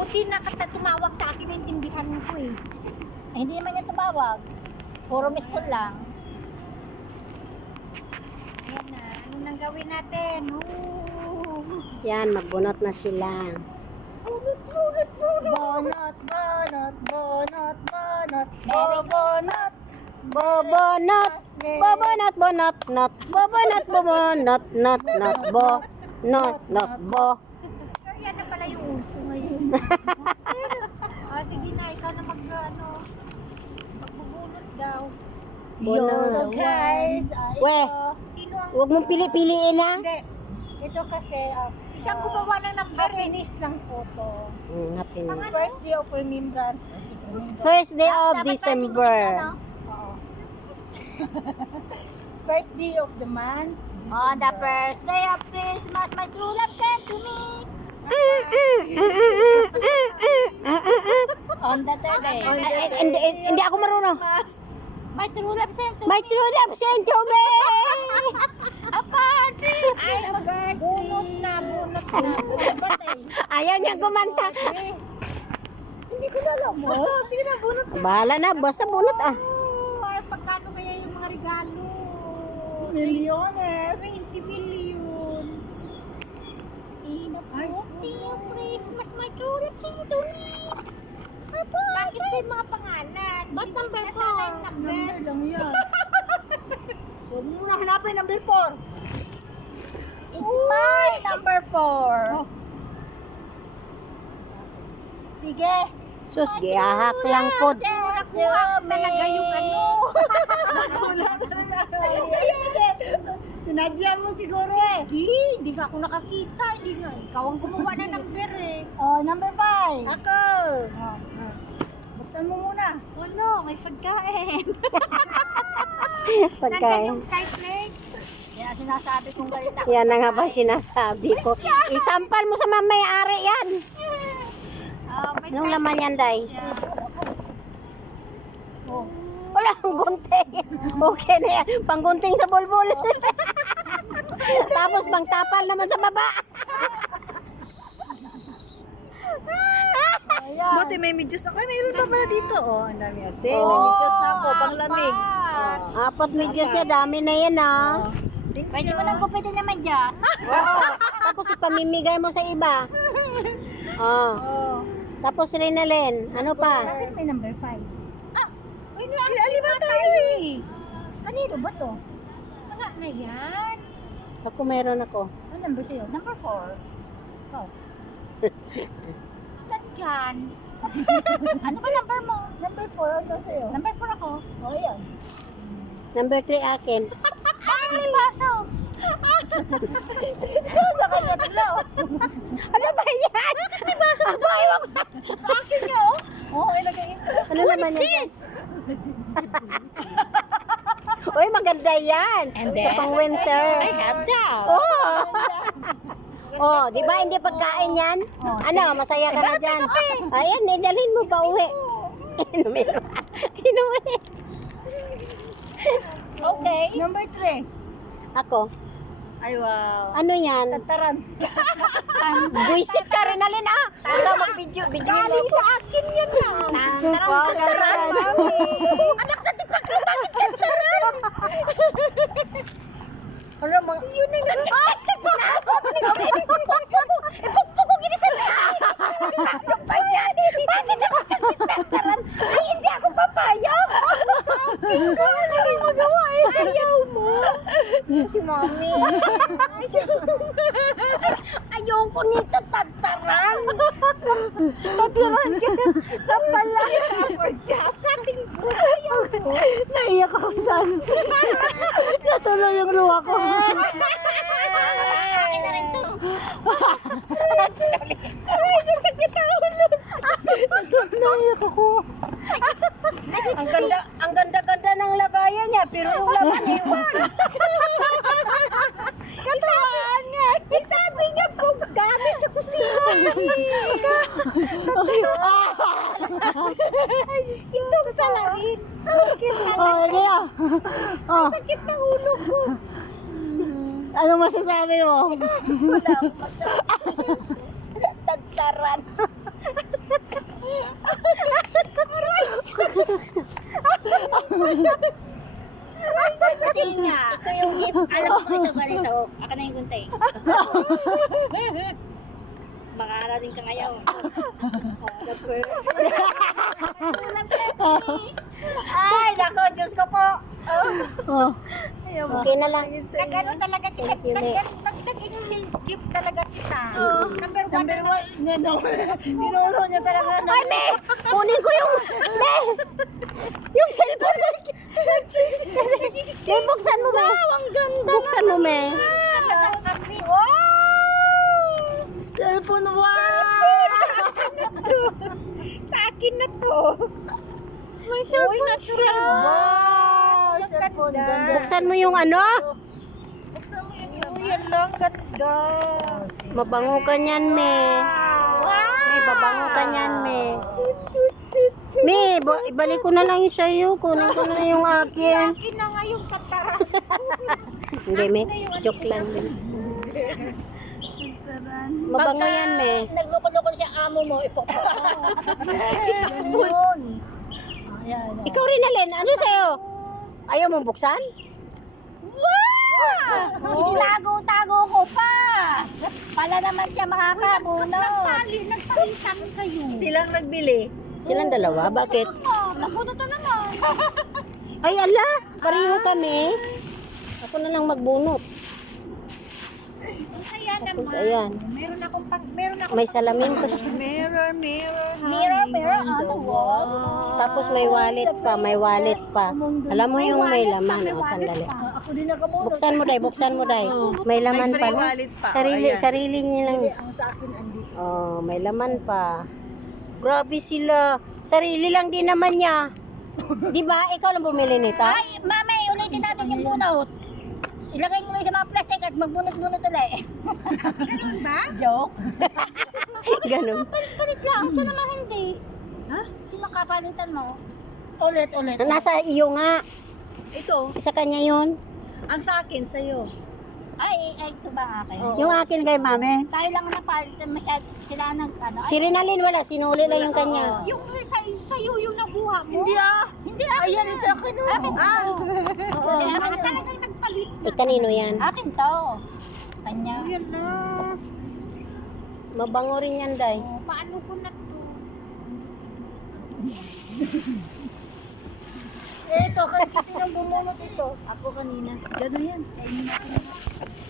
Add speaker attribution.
Speaker 1: Buti na tumawag sa akin, naintindihan ko eh.
Speaker 2: Ay, hindi naman niya tumawag. Puro miss call lang.
Speaker 1: Ayan na, ano nang gawin natin?
Speaker 3: Yan, magbunot na sila.
Speaker 1: Bunot, bunot, bunot.
Speaker 2: Bonot, bonot, bonot, bonot.
Speaker 3: Bobonot. Bobonot. Bobonot, bonot, not. Bobonot, bobonot, not, not. Bo, not, not, bo.
Speaker 1: Yan na pala yung uso ngayon. Sige na, ikaw na magbubunot daw.
Speaker 3: Bunot.
Speaker 2: So guys,
Speaker 3: Weh,
Speaker 1: Sino ang...
Speaker 3: huwag mong pili-piliin ha.
Speaker 1: Hindi.
Speaker 2: ito kasi
Speaker 1: Siyang gumawa ng number eh.
Speaker 2: happiness lang po to.
Speaker 3: Happy na.
Speaker 2: First day of remembrance.
Speaker 3: First day of December.
Speaker 2: Oo. First day of the month.
Speaker 4: On the first day of Christmas, my true love sent to me. On the third day,
Speaker 3: Hindi ako marunong.
Speaker 4: my true love sent to
Speaker 3: My
Speaker 4: me.
Speaker 3: true love sent to me.
Speaker 4: A party.
Speaker 1: Bunot na, bunot na.
Speaker 4: Birthday.
Speaker 3: Ayaw niya kumanta.
Speaker 1: Hindi ko na alam mo. Sige na, bunot.
Speaker 3: Bahala na, basta bunot ah.
Speaker 1: Pagkano kaya yung mga regalo?
Speaker 2: Milyones.
Speaker 1: 20 million.
Speaker 4: In the first day of Christmas, my true love sent to me.
Speaker 1: Bakit may mga pangalan?
Speaker 4: Ba't
Speaker 1: Hindi
Speaker 4: number
Speaker 1: na sana yung number.
Speaker 2: Number lang yan.
Speaker 1: Huwag mo muna hanapin number 4.
Speaker 4: It's my number 4.
Speaker 1: Sige.
Speaker 3: Sus, gihahak lang po.
Speaker 1: Nakuha talaga yung ano.
Speaker 2: Sinadya mo siguro eh.
Speaker 1: Hindi nga ako nakakita. Hindi nga. Ikaw ang gumawa ng number eh.
Speaker 2: Oh, number 5.
Speaker 1: Ako.
Speaker 2: Buksan mo muna.
Speaker 1: Ano? May pagkain. Nandyan
Speaker 3: Pagkain.
Speaker 1: yung skyflake.
Speaker 4: Yan sinasabi kong galit ako.
Speaker 3: Yan na nga ba sinasabi ko. Isampal mo sa mamay-ari yan.
Speaker 1: May
Speaker 3: Anong laman yan, Day?
Speaker 1: Yeah.
Speaker 3: Wala, ang gunting. Okay na yan. Panggunting sa bulbul. Tapos pangtapal naman sa baba.
Speaker 2: Buti may medyas ako. Ay, mayroon pa pala dito. Oh, ang dami. May medyas na ako. Panglamig.
Speaker 3: Apat medyas niya, dami na yan ah.
Speaker 4: Pwede mo nang gupitin naman, Jazz.
Speaker 3: Oo. Tapos ipamimigay mo sa iba. Oh. Tapos Rinalyn, ano pa?
Speaker 2: Bakit may number 5?
Speaker 1: Uy, alima tayo eh.
Speaker 2: Kanino ba to?
Speaker 1: Wala na yan.
Speaker 3: Ako meron ako.
Speaker 2: Ano number sa'yo? Number 4. Oh.
Speaker 1: Nandyan.
Speaker 4: Ano ba number mo?
Speaker 2: Number 4 ano sa'yo?
Speaker 4: Number 4 ako.
Speaker 2: Oh, yan.
Speaker 3: Number 3 akin.
Speaker 4: Bakit may baso?
Speaker 2: Sa kanya tila.
Speaker 3: Ano ba yan? May baso ako. Ewan ko.
Speaker 2: Sa akin nga, oh. Oh, ilagay ito.
Speaker 3: Ano naman yan? Uy, maganda yan.
Speaker 4: And
Speaker 3: Sa
Speaker 4: then,
Speaker 3: pang winter.
Speaker 4: I have down.
Speaker 3: Oh. Oh, di ba hindi pagkain yan? Ano, masaya ka na dyan. Ayan, dalhin mo pa uwi. Inumin mo. Inumin.
Speaker 4: Okay.
Speaker 2: Number 3.
Speaker 3: Ako.
Speaker 2: Ay, wow.
Speaker 3: Ano yan?
Speaker 2: Taran.
Speaker 3: Buisit ka rin, Alin ah. Ikaw mag-video. Video mo
Speaker 1: Galing
Speaker 3: ko.
Speaker 1: sa akin yan lang.
Speaker 3: Wow, galing.
Speaker 1: Anak na tipak mo, bakit ka taran?
Speaker 2: Ano, mga...
Speaker 1: Yun na nga. Ipukpuk ko gini sa ano ba yan? Bakit ako kasi tataran? Ay, hindi ako papayag. Wala kami magawa eh. Ayaw mo.
Speaker 2: Si Mami.
Speaker 1: Ayaw ko nito tataran. Tataran ka na. Napala. Kating buhay. Ayaw mo.
Speaker 2: Naiyak ako saan. Natuloy yung luha ko.
Speaker 4: Akin na rin to.
Speaker 1: Ay, sakit ang ulo.
Speaker 2: Naiyak ako.
Speaker 3: Ang ganda-ganda ng lagayan niya, pero yung laman iwan.
Speaker 1: Katawaan nga. Eh, sabi niya kung gamit sa kusina. Itong salarin.
Speaker 2: Oh, kaya. Oh,
Speaker 1: Sakit ng ulo ko.
Speaker 2: ano masasabi mo?
Speaker 1: Wala akong masabi. Tagtaran.
Speaker 4: Sabihin niya. Ito yung gift. Alam mo ito ganito. Aka na yung gunting. Makakarating ka ngayon.
Speaker 1: Ay, nako, Diyos ko po.
Speaker 3: Oh, okay na lang.
Speaker 1: Nag-ano talaga kita.
Speaker 3: Thank you, Me.
Speaker 1: Nag-exchange gift talaga kita. Number one.
Speaker 2: Tinuro niya talaga na.
Speaker 3: Ay, Me! Kunin ko yung, Me! Yung cellphone ko. Me, buksan mo, Me.
Speaker 4: Ang ganda.
Speaker 3: Buksan mo, Me.
Speaker 1: Talagang kami. Wow!
Speaker 2: Cellphone, wow!
Speaker 1: Sa akin na to.
Speaker 4: May cellphone siya.
Speaker 2: Wow! Cellphone, ganda.
Speaker 3: Buksan mo yung ano?
Speaker 2: Buksan mo yun.
Speaker 1: Yan lang, ganda.
Speaker 3: Mabango ka niyan, Me. Me, babango ka niyan, Me. Me, ibalik ko na lang yung sa'yo. Kunin ko na lang yung akin.
Speaker 1: Akin na nga yung katara.
Speaker 3: Hindi, Me. Joke lang, Me. Mabango yan, Me.
Speaker 4: Nagloko-loko siya amo mo. Ipokpok mo.
Speaker 2: Ayan.
Speaker 3: Ikaw rin, Alin. Ano sa'yo? Ayaw mong buksan?
Speaker 1: Tinago-tago ko pa. Pala naman siya makakabunot. Nagpalitan kayo.
Speaker 2: Silang nagbili.
Speaker 3: Silang dalawa? Bakit?
Speaker 1: Nabunot na naman.
Speaker 3: Ay, ala! Pareho kami. Ako na lang magbunot.
Speaker 1: Kaya
Speaker 3: Tapos,
Speaker 1: naman.
Speaker 3: ayan.
Speaker 1: Meron akong
Speaker 3: May salamin pa siya.
Speaker 2: Mirror, mirror,
Speaker 4: Mirror on the wall.
Speaker 3: Tapos may wallet pa, may wallet pa. Alam mo yung may laman. O, sandali.
Speaker 2: Ako din nakamunod.
Speaker 3: Buksan mo, Day. Buksan mo, Day. May laman
Speaker 2: May
Speaker 3: pa.
Speaker 2: free
Speaker 3: no?
Speaker 2: wallet pa.
Speaker 3: Sarili,
Speaker 2: Ayan.
Speaker 3: sarili niya lang.
Speaker 2: Ang sa akin andito.
Speaker 3: Oh, may laman pa. Grabe sila. Sarili lang din naman niya. Di ba? Ikaw lang bumili nito?
Speaker 4: Ay, mami, ulitin natin yung bunot. Ilagay mo lang sa mga plastic at magbunot-bunot ulit.
Speaker 1: Ganun ba?
Speaker 4: Joke.
Speaker 3: Ganun.
Speaker 4: Palit lang. Siya naman hindi.
Speaker 2: Ha?
Speaker 4: Sino kapalitan mo?
Speaker 2: Ulit.
Speaker 3: Nasa iyo nga.
Speaker 2: Ito,
Speaker 3: Sa kanya yun.
Speaker 2: ang sa akin, sa'yo.
Speaker 4: Ay, ito ba ang akin?
Speaker 2: Oo.
Speaker 3: Yung akin kay mami.
Speaker 4: Tayo lang na palitan masyado. Sila nag ano.
Speaker 3: Si Rinalyn wala. Sinuli lang yung kanya.
Speaker 1: Yung sa'yo yung nakuha mo.
Speaker 2: Hindi ah.
Speaker 4: Hindi akin.
Speaker 2: Ayan sa akin oh.
Speaker 4: Akin to.
Speaker 2: Oo.
Speaker 1: Baka talagang nagpalit.
Speaker 3: Kanino yan?
Speaker 4: Akin to. Kanya.
Speaker 1: Yan na.
Speaker 3: Mabango rin yan, Day.
Speaker 1: Paano ko na to?
Speaker 2: Ito, kasi sinong bumunot ito? Ako kanina. Gano'n yan. Kainin natin.